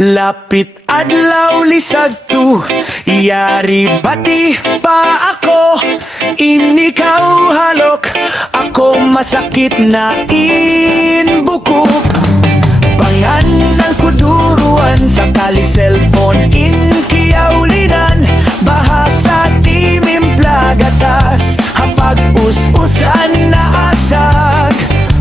Lapit adlaw lisag tu, yari bati pa ako. Inikaw halok, ako masakit na inbuko. Panganan ko duruan, sakali cellphone inkiaulinan. Bahasa timimpla gatas, hapag us-usan na asag.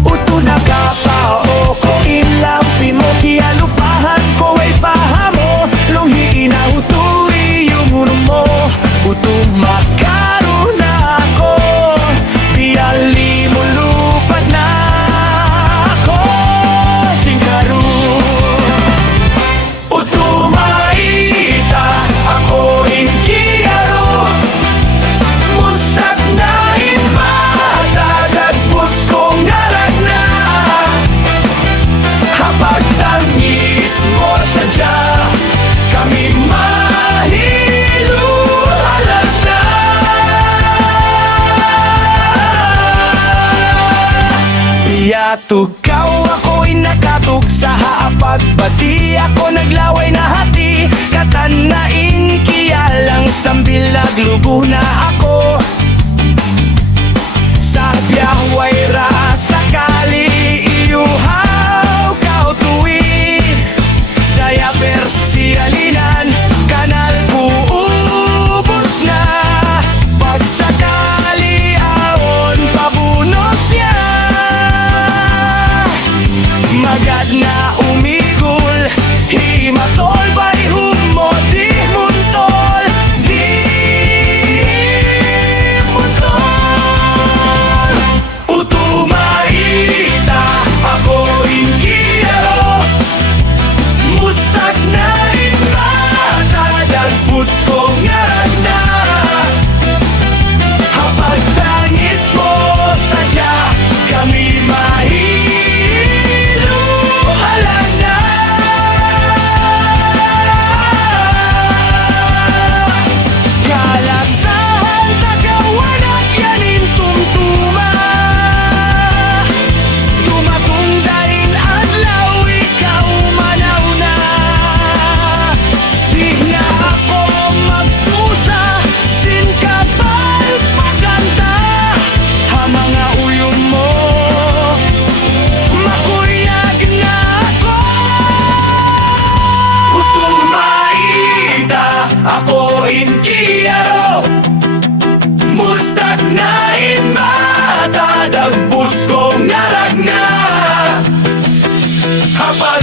Uto na kapao ko inlampi mo, kialupahan ko ay pahamo. Lunghi inautuwi yung uno mo, uto makaroon na ako. Piyali mo lupat na ako, singkaru. Uto maita, ako inkiyaro. Mustag na inmata, dagpus kong narag na. Hapag tangis mo sadya, kami mahiluhalan na. Piyatugaw ako'y nakatug sa haapag, bati ako naglaway na hati. Katanaing kiyalang sambilag, lubo na ako. Sa biyaway ra sakali iyuhaw kao tuwid. Daya persialinan, kanal ko ubos na. Pagsakali aon pabunos niya, magad na umigol. Himatol ba'y humot, di muntol, di muntol. Utumaita, ako inkiyaro. Mustag na inbata, dagpus kong ngarag na. Hapag tangis mo sadya, kami mahiluhalan na. Kalasahan tagawan at yanin tumtuma. Tumatungdain adlaw, ikaw manaw na. Di na ako magsusa, sinkapal pagkanta. Ha mga uyong mo, makuyag na ako. Utumaita, ako inkiyaro. Mustag na inmata, dagbus kong narag na. Hapag